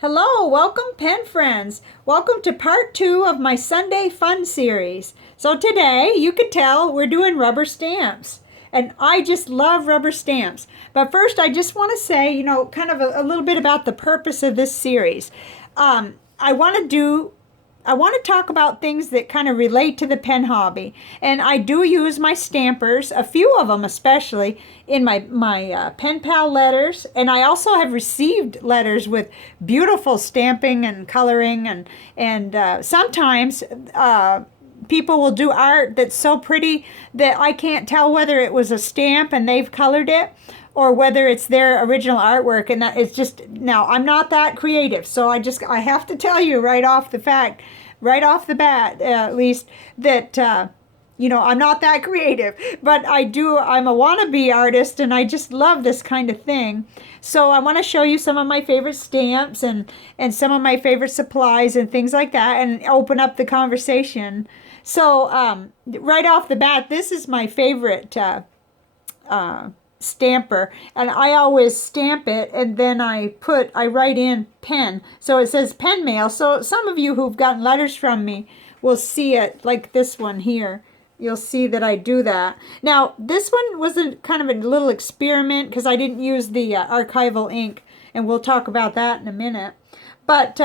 Hello, welcome pen friends. Welcome to part 2 of my Sunday Fun series. So today, you can tell we're doing rubber stamps. And I just love rubber stamps. But first, I just want to say, kind of a little bit about the purpose of this series. I want to talk about things that kind of relate to the pen hobby. And I do use my stampers, a few of them especially, in my pen pal letters. And I also have received letters with beautiful stamping and coloring. And sometimes people will do art that's so pretty that I can't tell whether it was a stamp and they've colored it or whether it's their original artwork. And that it's just, now I'm not that creative, so I have to tell you right off the bat at least, that I'm not that creative, but I'm a wannabe artist, and I just love this kind of thing. So I want to show you some of my favorite stamps and some of my favorite supplies and things like that, and open up the conversation. So right off the bat, this is my favorite stamper, and I always stamp it, and then I write in pen, so it says pen mail. So some of you who've gotten letters from me will see it, like this one here. You'll see that I do that. Now this one was a kind of a little experiment because I didn't use the archival ink, and we'll talk about that in a minute. But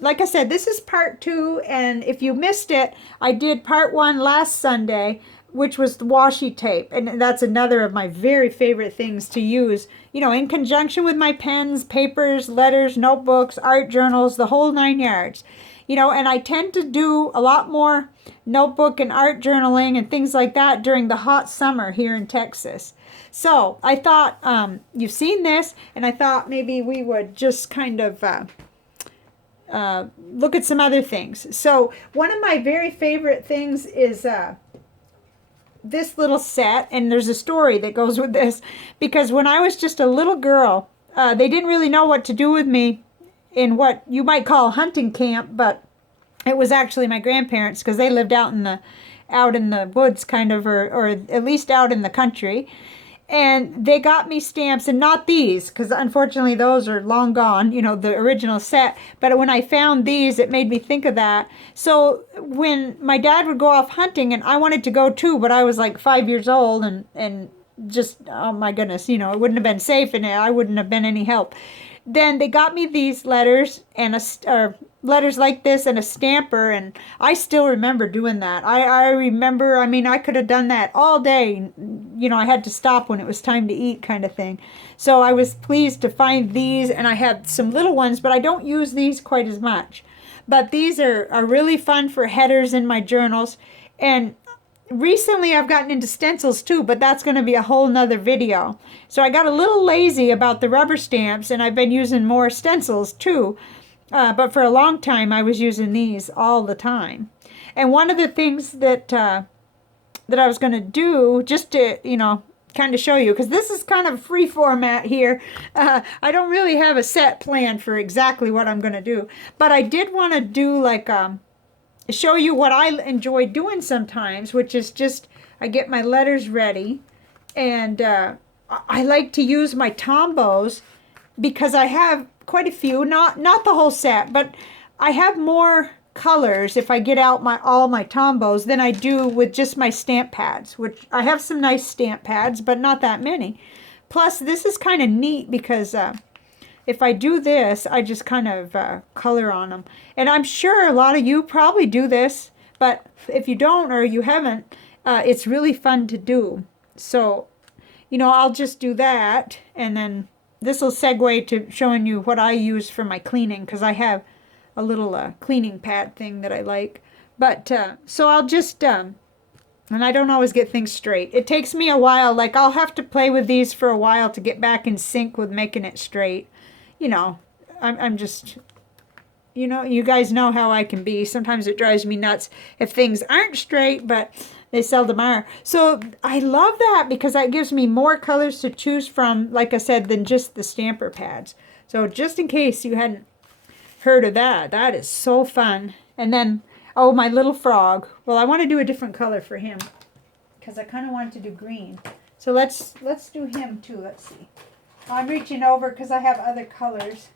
like I said, this is part 2, and if you missed it, I did part 1 last Sunday, which was the washi tape. And that's another of my very favorite things to use, in conjunction with my pens, papers, letters, notebooks, art journals, the whole 9 yards. And I tend to do a lot more notebook and art journaling and things like that during the hot summer here in Texas. So I thought, you've seen this, and I thought maybe we would just kind of look at some other things. So one of my very favorite things is this little set, and there's a story that goes with this, because when I was just a little girl, they didn't really know what to do with me in what you might call hunting camp, but it was actually my grandparents, because they lived out in the woods, kind of, or at least out in the country. And they got me stamps, and not these, because unfortunately those are long gone, the original set. But when I found these, it made me think of that. So when my dad would go off hunting, and I wanted to go too, but I was like 5 years old, and just, oh my goodness, it wouldn't have been safe, and I wouldn't have been any help. Then they got me these letters, and letters like this, and a stamper, and I still remember doing that. I remember, I could have done that all day. I had to stop when it was time to eat, kind of thing. So I was pleased to find these, and I had some little ones, but I don't use these quite as much. But these are really fun for headers in my journals. And recently I've gotten into stencils too, but that's going to be a whole nother video. So I got a little lazy about the rubber stamps, and I've been using more stencils too. But for a long time, I was using these all the time. And one of the things that I was going to do, just to, kind of show you, because this is kind of free format here. I don't really have a set plan for exactly what I'm going to do. But I did want to do, like, show you what I enjoy doing sometimes, which is just, I get my letters ready. And I like to use my Tombos, because I have quite a few, not the whole set, but I have more colors if I get out all my Tombos than I do with just my stamp pads, which I have some nice stamp pads, but not that many. Plus, this is kind of neat because if I do this, I just kind of color on them. And I'm sure a lot of you probably do this, but if you don't or you haven't, it's really fun to do. So, I'll just do that, and then this will segue to showing you what I use for my cleaning, because I have a little cleaning pad thing that I like. But so I'll just, and I don't always get things straight. It takes me a while. Like, I'll have to play with these for a while to get back in sync with making it straight. I'm just, you guys know how I can be. Sometimes it drives me nuts if things aren't straight, but they seldom are. So I love that, because that gives me more colors to choose from, like I said, than just the stamper pads. So just in case you hadn't heard of that, that is so fun. And then, oh, my little frog. Well, I want to do a different color for him, because I kind of wanted to do green. So let's do him too. Let's see. I'm reaching over because I have other colors.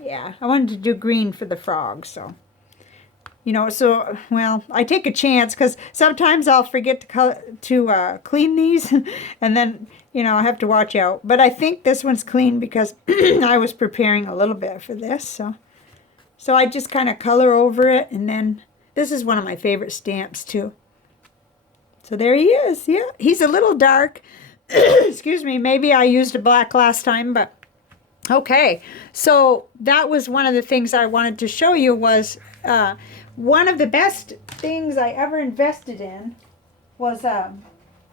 Yeah, I wanted to do green for the frog, so. You know, so, well, I take a chance because sometimes I'll forget to clean these and then, you know, I have to watch out. But I think this one's clean because I was preparing a little bit for this. So I just kind of color over it, and then this is one of my favorite stamps too. So there he is. Yeah, he's a little dark. Excuse me, maybe I used a black last time, but okay. So that was one of the things I wanted to show you was one of the best things I ever invested in was,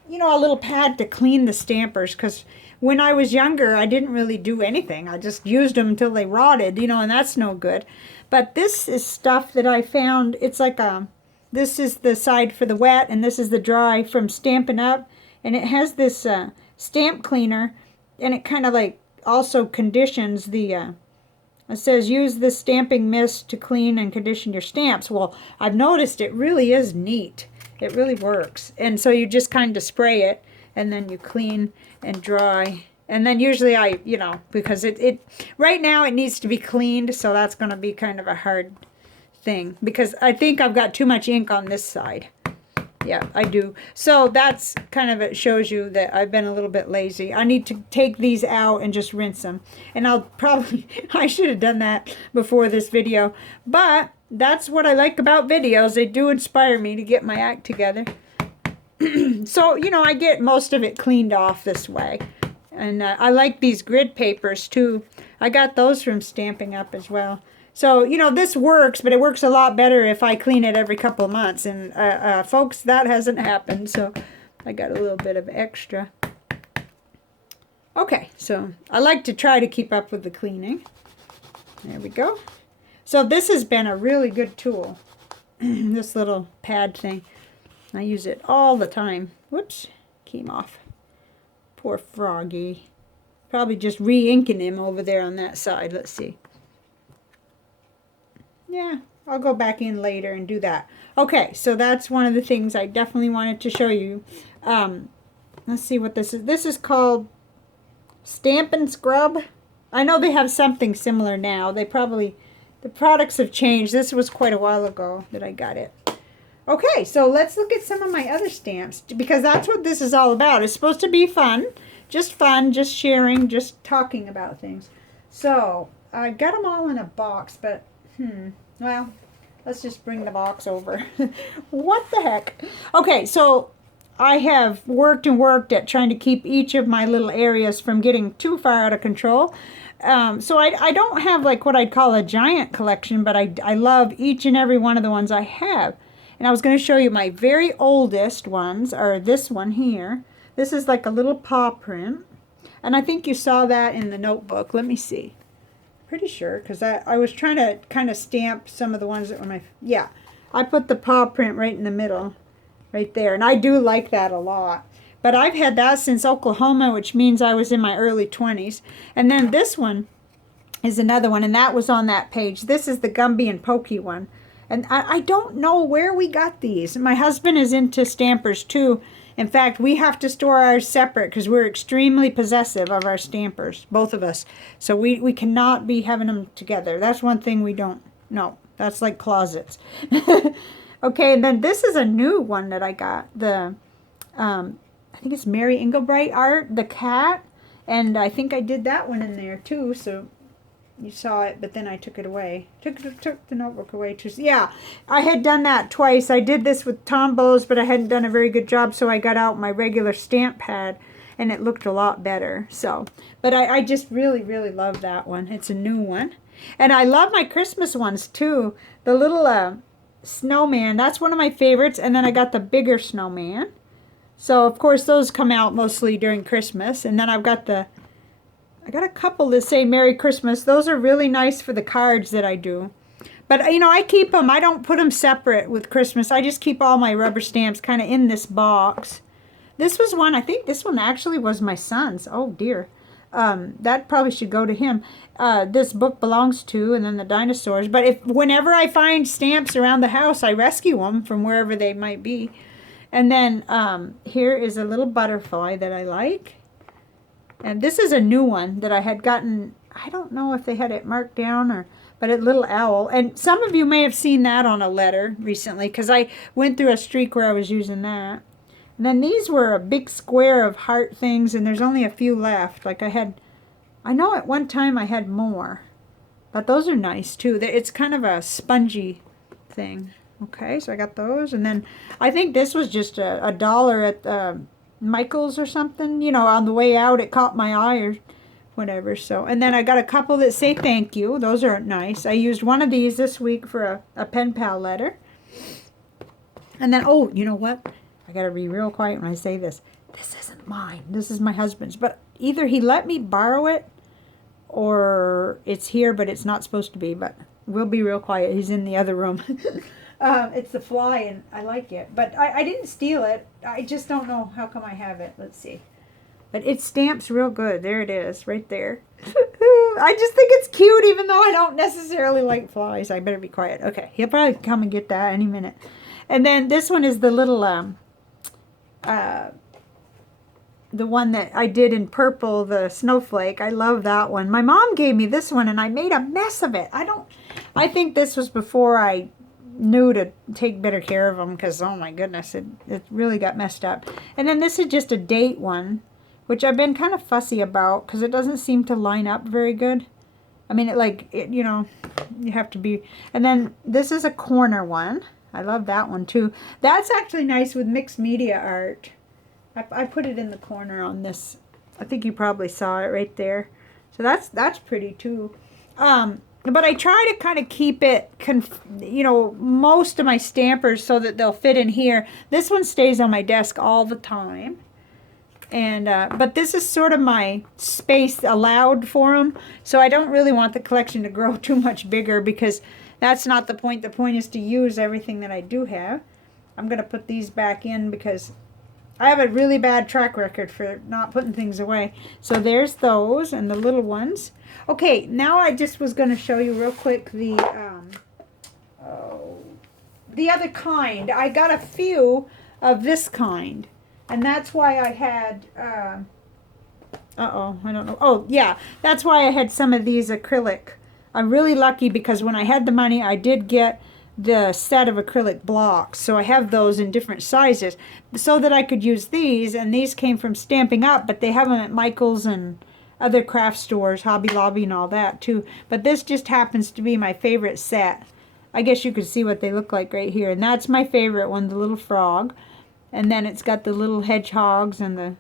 you know, a little pad to clean the stampers, because when I was younger, I didn't really do anything. I just used them until they rotted, you know, and that's no good. But this is stuff that I found. It's like this is the side for the wet, and this is the dry from Stampin' Up. And it has this stamp cleaner, and it kind of like also conditions the it says use this stamping mist to clean and condition your stamps. Well, I've noticed it really is neat. It really works. And so you just kind of spray it, and then you clean and dry. And then usually I, you know, because it right now it needs to be cleaned, so that's going to be kind of a hard thing because I think I've got too much ink on this side. Yeah, I do. So that's kind of, it shows you that I've been a little bit lazy. I need to take these out and just rinse them. And I'll probably, I should have done that before this video. But that's what I like about videos. They do inspire me to get my act together. So, you know, I get most of it cleaned off this way. And I like these grid papers too. I got those from Stampin' Up as well. So, you know, this works, but it works a lot better if I clean it every couple of months. And, folks, that hasn't happened, so I got a little bit of extra. Okay, so I like to try to keep up with the cleaning. There we go. So this has been a really good tool, this little pad thing. I use it all the time. Whoops, came off. Poor froggy. Probably just re-inking him over there on that side. Let's see. Yeah, I'll go back in later and do that. Okay, so that's one of the things I definitely wanted to show you. Let's see what this is. This is called Stampin' Scrub. I know they have something similar now. They probably, the products have changed. This was quite a while ago that I got it. Okay, so let's look at some of my other stamps, because that's what this is all about. It's supposed to be fun, just sharing, just talking about things. So I've got them all in a box, but well, let's just bring the box over. What the heck? Okay, so I have worked and worked at trying to keep each of my little areas from getting too far out of control. So I don't have like what I'd call a giant collection, but I love each and every one of the ones I have. And I was going to show you my very oldest ones are this one here. This is like a little paw print. And I think you saw that in the notebook. Let me see. Pretty sure, because I was trying to kind of stamp some of the ones that were my, yeah, I put the paw print right in the middle, right there, and I do like that a lot. But I've had that since Oklahoma, which means I was in my early 20s. And then this one is another one, and that was on that page. This is the Gumby and Pokey one. And I don't know where we got these. My husband is into stampers too. In fact, we have to store ours separate because we're extremely possessive of our stampers, both of us. So we cannot be having them together. That's one thing we don't know. That's like closets. Okay, and then this is a new one that I got. The, I think it's Mary Engelbright art, the cat. And I think I did that one in there too, so you saw it, but then I took it away. Took the notebook away too. Yeah, I had done that twice. I did this with Tombows, but I hadn't done a very good job, so I got out my regular stamp pad, and it looked a lot better. So, but I just really, really love that one. It's a new one. And I love my Christmas ones too. The little snowman, that's one of my favorites. And then I got the bigger snowman. So, of course, those come out mostly during Christmas. And then I've got I got a couple that say Merry Christmas. Those are really nice for the cards that I do. But, you know, I keep them. I don't put them separate with Christmas. I just keep all my rubber stamps kind of in this box. This was one, I think this one actually was my son's. Oh, dear. That probably should go to him. This book belongs to, and then the dinosaurs. But whenever I find stamps around the house, I rescue them from wherever they might be. And then here is a little butterfly that I like. And this is a new one that I had gotten I don't know if they had it marked down or, but a little owl. And some of you may have seen that on a letter recently because I went through a streak where I was using that. And then these were a big square of heart things, and there's only a few left. Like I know at one time I had more, but those are nice too. It's kind of a spongy thing. Okay, so I got those. And then I think this was just a dollar at Michael's or something. You know, on the way out it caught my eye or whatever. So, and then I got a couple that say thank you. Those are nice. I used one of these this week for a pen pal letter. And then, oh, you know what? I gotta be real quiet when I say this. This isn't mine. This is my husband's. But either he let me borrow it or it's here, but it's not supposed to be. But we'll be real quiet. He's in the other room. It's the fly, and I like it. But I didn't steal it. I just don't know how come I have it. Let's see. But it stamps real good. There it is, right there. I just think it's cute, even though I don't necessarily like flies. I better be quiet. Okay, he'll probably come and get that any minute. And then this one is the little the one that I did in purple, the snowflake. I love that one. My mom gave me this one and I made a mess of it. I think this was before I knew to take better care of them because, oh my goodness, it really got messed up. And then this is just a date one, which I've been kind of fussy about because it doesn't seem to line up very good. I mean, you know, you have to be. And then this is a corner one. I love that one too. That's actually nice with mixed media art. I put it in the corner on this. I think you probably saw it right there. So that's pretty too. But I try to kind of keep it, you know, most of my stampers so that they'll fit in here. This one stays on my desk all the time. And but this is sort of my space allowed for them. So I don't really want the collection to grow too much bigger because that's not the point. The point is to use everything that I do have. I'm going to put these back in because I have a really bad track record for not putting things away. So there's those and the little ones. Okay, now I just was going to show you real quick the other kind. I got a few of this kind. And that's why I had, I don't know. Oh, yeah, that's why I had some of these acrylic. I'm really lucky because when I had the money, I did get the set of acrylic blocks. So I have those in different sizes so that I could use these. And these came from Stampin' Up, but they have them at Michael's and other craft stores, Hobby Lobby and all that too. But this just happens to be my favorite set. I guess you could see what they look like right here. And that's my favorite one, the little frog. And then it's got the little hedgehogs and the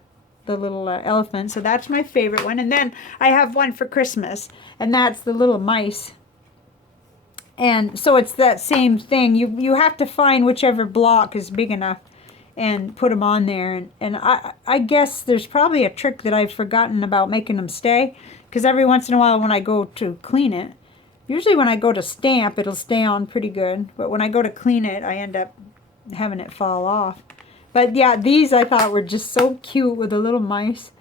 little elephant. So that's my favorite one. And then I have one for Christmas. And that's the little mice. And so it's that same thing. You have to find whichever block is big enough and put them on there. And I guess there's probably a trick that I've forgotten about making them stay. Because every once in a while when I go to clean it, usually when I go to stamp, it'll stay on pretty good. But when I go to clean it, I end up having it fall off. But yeah, these I thought were just so cute with the little mice.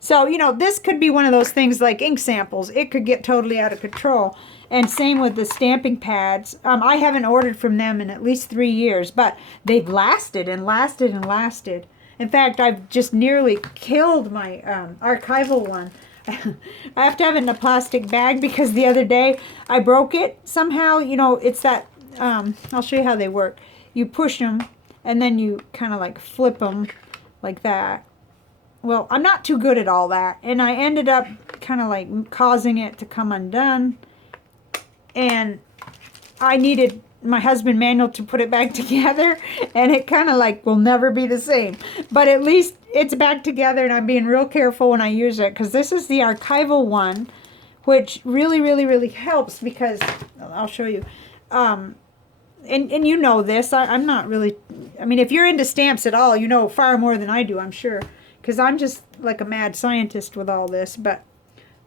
So, you know, this could be one of those things like ink samples. It could get totally out of control. And same with the stamping pads. I haven't ordered from them in at least 3 years, but they've lasted and lasted and lasted. In fact, I've just nearly killed my archival one. I have to have it in a plastic bag because the other day I broke it somehow. You know, it's that, I'll show you how they work. You push them. And then you kind of like flip them like that. Well, I'm not too good at all that. And I ended up kind of like causing it to come undone. And I needed my husband manual to put it back together. And it kind of like will never be the same. But at least it's back together and I'm being real careful when I use it. Because this is the archival one. Which really, really, really helps because, I'll show you. And you know this, I'm not really, I mean, if you're into stamps at all, you know far more than I do, I'm sure. Because I'm just like a mad scientist with all this, but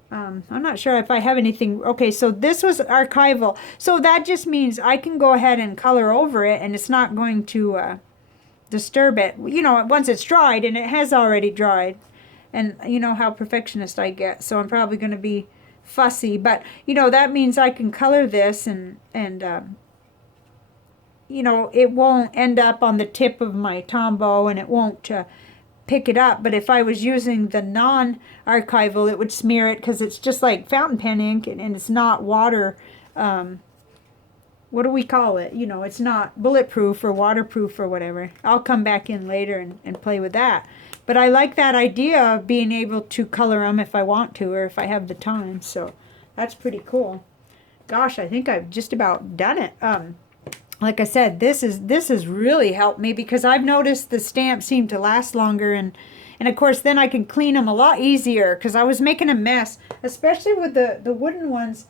I'm not sure if I have anything. Okay, so this was archival. So that just means I can go ahead and color over it and it's not going to disturb it. You know, once it's dried, and it has already dried. And you know how perfectionist I get, so I'm probably going to be fussy. But, you know, that means I can color this and you know, it won't end up on the tip of my Tombow and it won't pick it up. But if I was using the non-archival, it would smear it because it's just like fountain pen ink, and it's not water. What do we call it? You know, it's not bulletproof or waterproof or whatever. I'll come back in later and play with that. But I like that idea of being able to color them if I want to, or if I have the time. So that's pretty cool. Gosh, I think I've just about done it. Like I said, this has really helped me, because I've noticed the stamps seem to last longer, and of course then I can clean them a lot easier, because I was making a mess, especially with the wooden ones.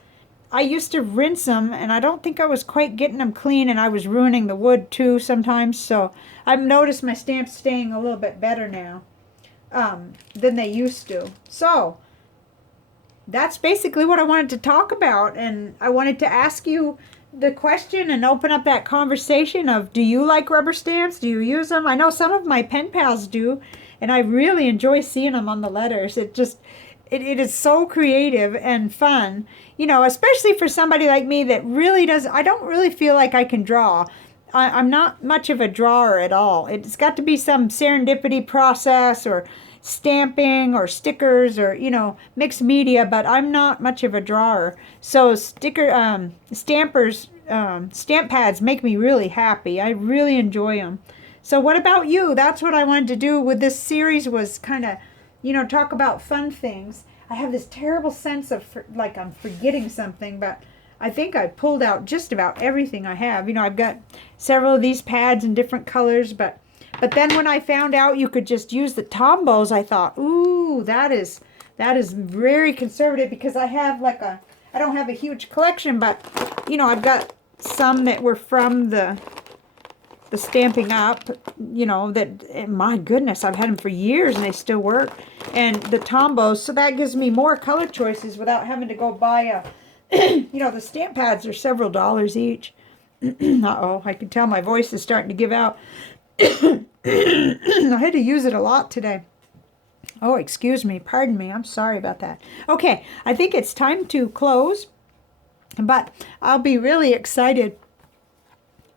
I used to rinse them, and I don't think I was quite getting them clean, and I was ruining the wood too sometimes. So I've noticed my stamps staying a little bit better now than they used to. So that's basically what I wanted to talk about, and I wanted to ask you the question and open up that conversation of, do you like rubber stamps? Do you use them? I know some of my pen pals do, and I really enjoy seeing them on the letters. It is so creative and fun, you know, especially for somebody like me that really does. I don't really feel like I can draw. I'm not much of a drawer at all. It's got to be some serendipity process, or stamping, or stickers, or, you know, mixed media, but I'm not much of a drawer. So stampers, stamp pads make me really happy. I really enjoy them. So what about you? That's what I wanted to do with this series, was kind of, you know, talk about fun things. I have this terrible sense of like I'm forgetting something, but I think I pulled out just about everything I have. You know, I've got several of these pads in different colors, but then when I found out you could just use the Tombows, I thought, ooh, that is very conservative, because I have I don't have a huge collection, but, you know, I've got some that were from the Stampin' Up, you know, that, my goodness, I've had them for years and they still work. And the Tombows, so that gives me more color choices without having to go buy you know, the stamp pads are several dollars each. Uh-oh, I can tell my voice is starting to give out. I had to use it a lot today. Oh, excuse me, pardon me, I'm sorry about that. Okay, I think it's time to close, but I'll be really excited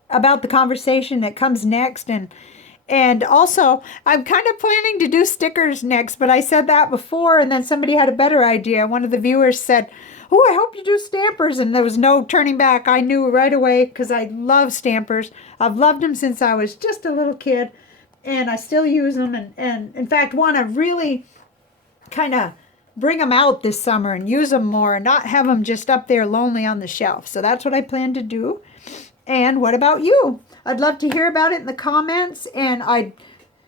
about the conversation that comes next, and also I'm kind of planning to do stickers next, but I said that before, and then somebody had a better idea. One of the viewers said, oh, I hope you do stampers, and there was no turning back. I knew right away, because I love stampers. I've loved them since I was just a little kid, and I still use them, and in fact want to really kind of bring them out this summer and use them more, and not have them just up there lonely on the shelf. So that's what I plan to do. And what about you? I'd love to hear about it in the comments, and I'd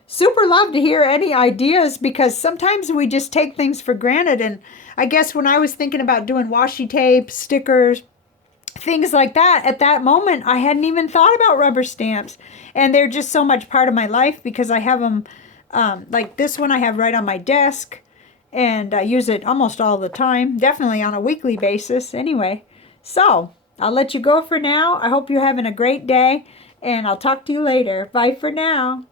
super love to hear any ideas, because sometimes we just take things for granted. And I guess when I was thinking about doing washi tape, stickers, things like that, at that moment I hadn't even thought about rubber stamps, and they're just so much part of my life, because I have them like this one I have right on my desk, and I use it almost all the time, definitely on a weekly basis anyway. So I'll let you go for now. I hope you're having a great day, and I'll talk to you later. Bye for now.